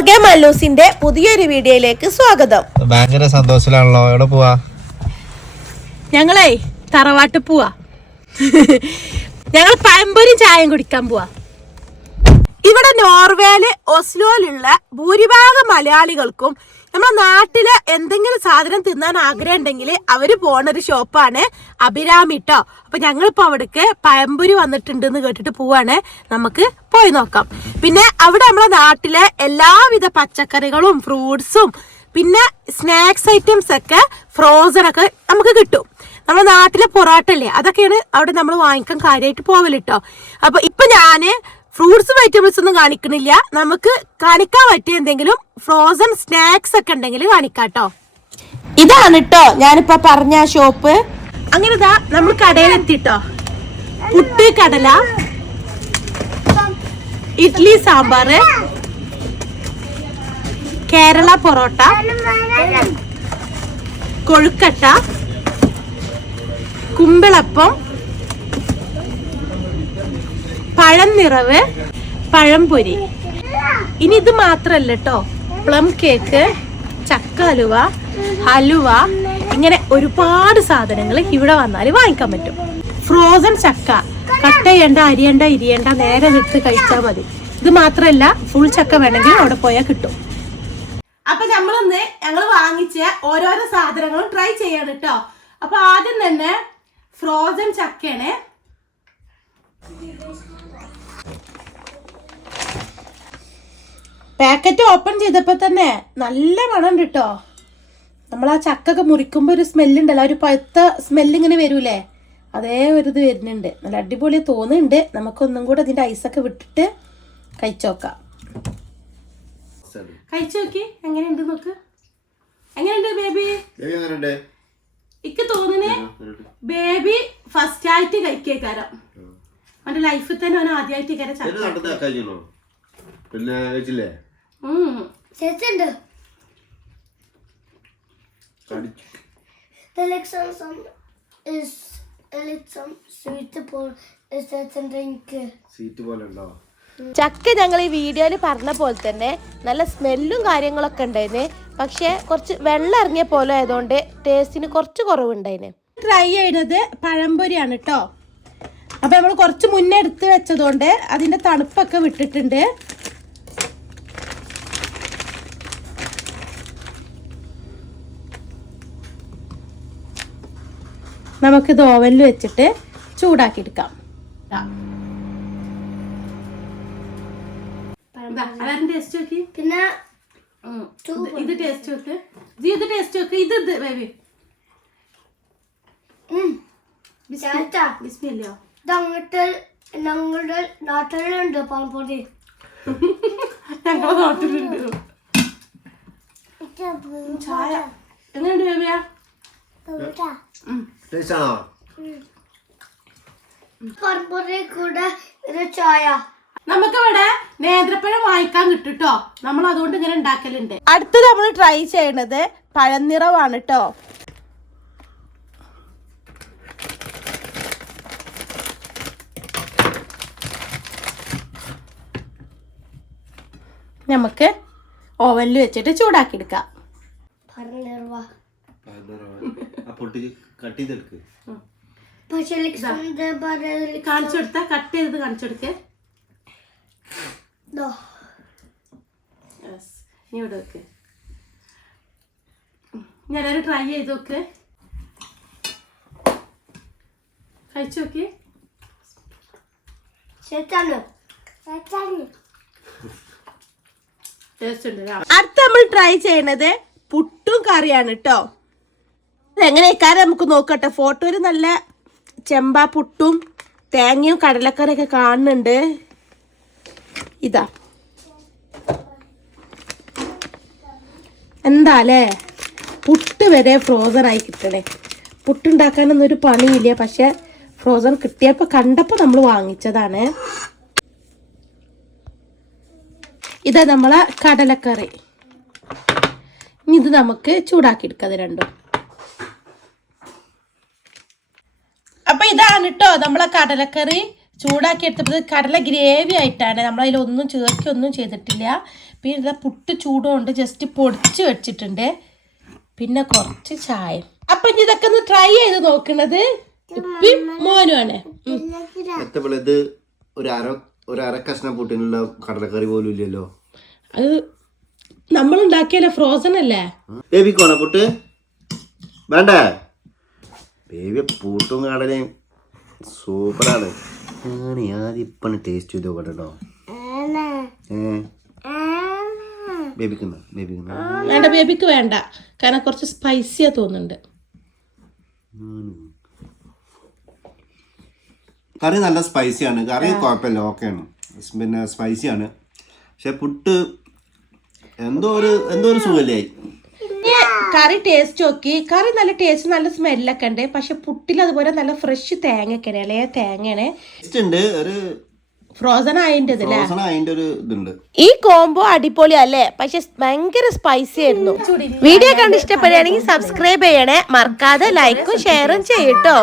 നോർഗെ മല്ലൂസിന്റെ പുതിയൊരു വീഡിയോയിലേക്ക് സ്വാഗതം. ഭയങ്കര സന്തോഷത്തിലാണല്ലോ. എവിടെ പോവാ? ഞങ്ങളെ തറവാട്ട് പോവാ. ഞങ്ങൾ പഴംപൊരി ചായയും കുടിക്കാൻ പോവാ. ഇവിടെ നോർവേയില് ഓസ്ലോയിലുള്ള ഭൂരിഭാഗം മലയാളികൾക്കും നമ്മുടെ നാട്ടില് എന്തെങ്കിലും സാധനം തിന്നാൻ ആഗ്രഹം ഉണ്ടെങ്കിൽ അവര് പോണൊരു ഷോപ്പാണ് അഭിരാമിട്ടോ. അപ്പൊ ഞങ്ങളിപ്പോ അവിടേക്ക് പഴംപൊരി വന്നിട്ടുണ്ടെന്ന് കേട്ടിട്ട് പോവാണ്. നമുക്ക് പോയി നോക്കാം. പിന്നെ അവിടെ നമ്മുടെ നാട്ടിലെ എല്ലാവിധ പച്ചക്കറികളും ഫ്രൂട്ട്സും പിന്നെ സ്നാക്സ് ഐറ്റംസ് ഒക്കെ ഫ്രോസൺ ഒക്കെ നമുക്ക് കിട്ടും. നമ്മുടെ നാട്ടിലെ പൊറോട്ട അല്ലേ, അതൊക്കെയാണ് അവിടെ നമ്മൾ വാങ്ങിക്കാൻ കാര്യമായിട്ട് പോവലിട്ടോ. അപ്പൊ ഇപ്പൊ ഞാന് ഫ്രൂട്ട്സും വെജിറ്റബിൾസ് ഒന്നും കാണിക്കണില്ല. നമുക്ക് കാണിക്കാൻ പറ്റിയ എന്തെങ്കിലും ഫ്രോസൺ സ്നാക്സ് ഒക്കെ ഉണ്ടെങ്കിൽ കാണിക്കാട്ടോ. ഇതാണ് കേട്ടോ ഞാനിപ്പോ പറഞ്ഞ ഷോപ്പ്. അങ്ങനെ ഇതാ നമ്മൾ കടയിലെത്തിട്ടോ. പുട്ട്, കടല, ഇഡ്ലി, സാമ്പാറ്, കേരള പൊറോട്ട, കൊഴുക്കട്ട, കുമ്പിളപ്പം, പഴം നിറവ്, പഴംപൊരി. ഇനി ഇത് മാത്രല്ല കേട്ടോ, പ്ലം കേക്ക്, ചക്ക ഹലുവ, ഹലുവ, ഇങ്ങനെ ഒരുപാട് സാധനങ്ങൾ ഇവിടെ വന്നാൽ വാങ്ങിക്കാൻ പറ്റും. ഫ്രോസൺ ചക്ക കട്ട് ചെയ്യണ്ട, അരിയണ്ട, ഇരിയണ്ട, നേരെ എടുത്ത് കഴിച്ചാൽ മതി. ഇത് മാത്രല്ല, ഫുൾ ചക്ക വേണമെങ്കിൽ അവിടെ പോയാൽ കിട്ടും. അപ്പൊ ഞങ്ങൾ വാങ്ങിച്ച ഓരോരോ സാധനങ്ങളും ട്രൈ ചെയ്യാണ് കേട്ടോ. അപ്പൊ ആദ്യം തന്നെ ഫ്രോസൺ ചക്കയാണ്. പാക്കറ്റ് ഓപ്പൺ ചെയ്തപ്പോ തന്നെ നല്ല മണം കിട്ടോ. നമ്മൾ ആ ചക്കൊക്കെ മുറിക്കുമ്പോ ഒരു സ്മെല്ലുണ്ടല്ലോ, ഒരു പഴുത്ത സ്മെല്ല് ഇങ്ങനെ വരൂലേ, അതേ ഒരു ഇത് വരുന്നുണ്ട്. നല്ല അടിപൊളി തോന്നുന്നുണ്ട്. നമുക്കൊന്നും കൂടെ അതിന്റെ ഐസൊക്കെ വിട്ടിട്ട് കഴിച്ചോക്കാം. കഴിച്ചു നോക്കി എങ്ങനെയുണ്ട് നോക്ക്. എങ്ങനെയുണ്ട് ബേബി? എനിക്ക് തോന്നുന്നേ ബേബി ഫസ്റ്റ് ആയിട്ട് കഴിക്കേക്കാരം. അവന്റെ ലൈഫിൽ തന്നെ അവൻ ആദ്യമായിട്ട് ചക്ക ഞങ്ങൾ ഈ വീഡിയോയിൽ പറഞ്ഞ പോലെ തന്നെ നല്ല സ്മെല്ലും കാര്യങ്ങളൊക്കെ ഉണ്ടായിരുന്നു. പക്ഷെ കുറച്ച് വെള്ളം ഇറങ്ങിയ പോലെ ആയതുകൊണ്ട് ടേസ്റ്റിന് കുറച്ച് കുറവുണ്ടായിരുന്നു. ട്രൈ ചെയ്യുന്നത് പഴംപൊരിയാണ് കേട്ടോ. അപ്പൊ നമ്മൾ കുറച്ച് മുന്നേ എടുത്ത് വെച്ചതുകൊണ്ട് അതിന്റെ തണുപ്പൊക്കെ വിട്ടിട്ടുണ്ട്. നമുക്കിത് ഓവനിൽ വെച്ചിട്ട് ചൂടാക്കി എടുക്കാം. ടേസ്റ്റ് നോക്കി. പിന്നെ ഇത് ടേസ്റ്റ് നോക്ക്. ഇത് ടേസ്റ്റ് നോക്ക്. ഇത് ബേബി ബിസ്മില്ലോ. ഞങ്ങളുടെ നാട്ടിലുണ്ട് പഴംപൊരി. ഞങ്ങളുടെ നാട്ടിലുണ്ട് ചായ. എങ്ങനെയുണ്ട് ബേബിയാ? നമുക്കിവിടെ നേന്ത്രപ്പഴം വാങ്ങിക്കാൻ കിട്ടുട്ടോ. നമ്മൾ അതുകൊണ്ട് ഇങ്ങനെ ഉണ്ടാക്കലുണ്ട്. അടുത്തത് നമ്മൾ ട്രൈ ചെയ്യണത് പഴനിറവാണ് കേട്ടോ. നമുക്ക് ഓവനിൽ വെച്ചിട്ട് ചൂടാക്കി എടുക്കാം. കാണിച്ചു കൊടുത്ത കട്ട് ചെയ്തത് കാണിച്ചു കൊടുക്കേ. ഇനി ഇവിടെ വെക്ക്. ഞാനൊരു ട്രൈ ചെയ്ത് നോക്ക്. കഴിച്ചു നോക്കി. അടുത്ത നമ്മൾ ട്രൈ ചെയ്യണത് പുട്ടും കറിയാണ് കേട്ടോ. എങ്ങനെയൊക്കെ നമുക്ക് നോക്കട്ടെ. ഫോട്ടോയിൽ നല്ല ചെമ്പാ പുട്ടും തേങ്ങയും കടലക്കറിയൊക്കെ കാണുന്നുണ്ട്. ഇതാ എന്താല്ലേ, പുട്ട് വരെ ഫ്രോസൺ ആയി കിട്ടണേ. പുട്ടുണ്ടാക്കാനൊന്നും ഒരു പണിയില്ല, പക്ഷെ ഫ്രോസൺ കിട്ടിയപ്പോൾ കണ്ടപ്പോൾ നമ്മൾ വാങ്ങിച്ചതാണ്. ഇതാ നമ്മളെ കടലക്കറി. ഇനി ഇത് നമുക്ക് ചൂടാക്കി എടുക്കാം രണ്ടും. അപ്പൊ ഇതാണ് കേട്ടോ നമ്മളെ കടലക്കറി. ചൂടാക്കി എടുത്തപ്പോൾ കടല ഗ്രേവി ആയിട്ടാണ്. നമ്മളതിലൊന്നും ചേർക്കൊന്നും ചെയ്തിട്ടില്ല. പിന്നെ ഇതാ പുട്ട് ചൂടുകൊണ്ട് ജസ്റ്റ് പൊടിച്ച് വെച്ചിട്ടുണ്ട്. പിന്നെ കുറച്ച് ചായ. അപ്പം ഇനി ഇതൊക്കെ ഒന്ന് ട്രൈ ചെയ്ത് നോക്കുന്നത് ഇപ്പം മോനുമാണ്. ഇത് ഒരു അര കഷ്ണം പുട്ടിനുള്ള കടലക്കറി പോലും ഇല്ലല്ലോ. അത് നമ്മളുണ്ടാക്കിയല്ലേ, ഫ്രോസൺ അല്ലേ. ബേബിക്കോണോ പുട്ട് വേണ്ടേ? ബേബി പൂട്ടും കടലയും സൂപ്പറാണ്. ആദ്യം ഇപ്പം ടേസ്റ്റ് ചെയ്ത് നോക്കട്ടെ കേട്ടോ. വേണ്ട, ബേബിക്ക് വേണ്ട, കാരണം കുറച്ച് സ്പൈസിയാ തോന്നുന്നുണ്ട്. കറി നല്ല സ്പൈസിയാണ്. കറി കുഴപ്പമില്ല, ഓക്കെയാണ്. പിന്നെ സ്പൈസിയാണ്. പക്ഷെ പുട്ട് എന്തോ ഒരു സുഖമില്ലായി. കറി ടേസ്റ്റ് നോക്കി. കറി നല്ല ടേസ്റ്റ്, നല്ല സ്മെല്ലൊക്കെ ഉണ്ട്. പക്ഷെ പുട്ടിൽ അതുപോലെ നല്ല ഫ്രഷ് തേങ്ങയൊക്കെ ഇളയ തേങ്ങയാണ്. ഫ്രോസൺ ആയതിന്റെ ഇതുണ്ട്. ഈ കോംബോ അടിപൊളി അല്ലേ? പക്ഷെ ഭയങ്കര സ്പൈസി ആയിരുന്നു. വീഡിയോ കണ്ട് ഇഷ്ടപ്പെടുകയാണെങ്കിൽ സബ്സ്ക്രൈബ് ചെയ്യണേ, മറക്കാതെ ലൈക്കും ഷെയറും ചെയ്യട്ടോ.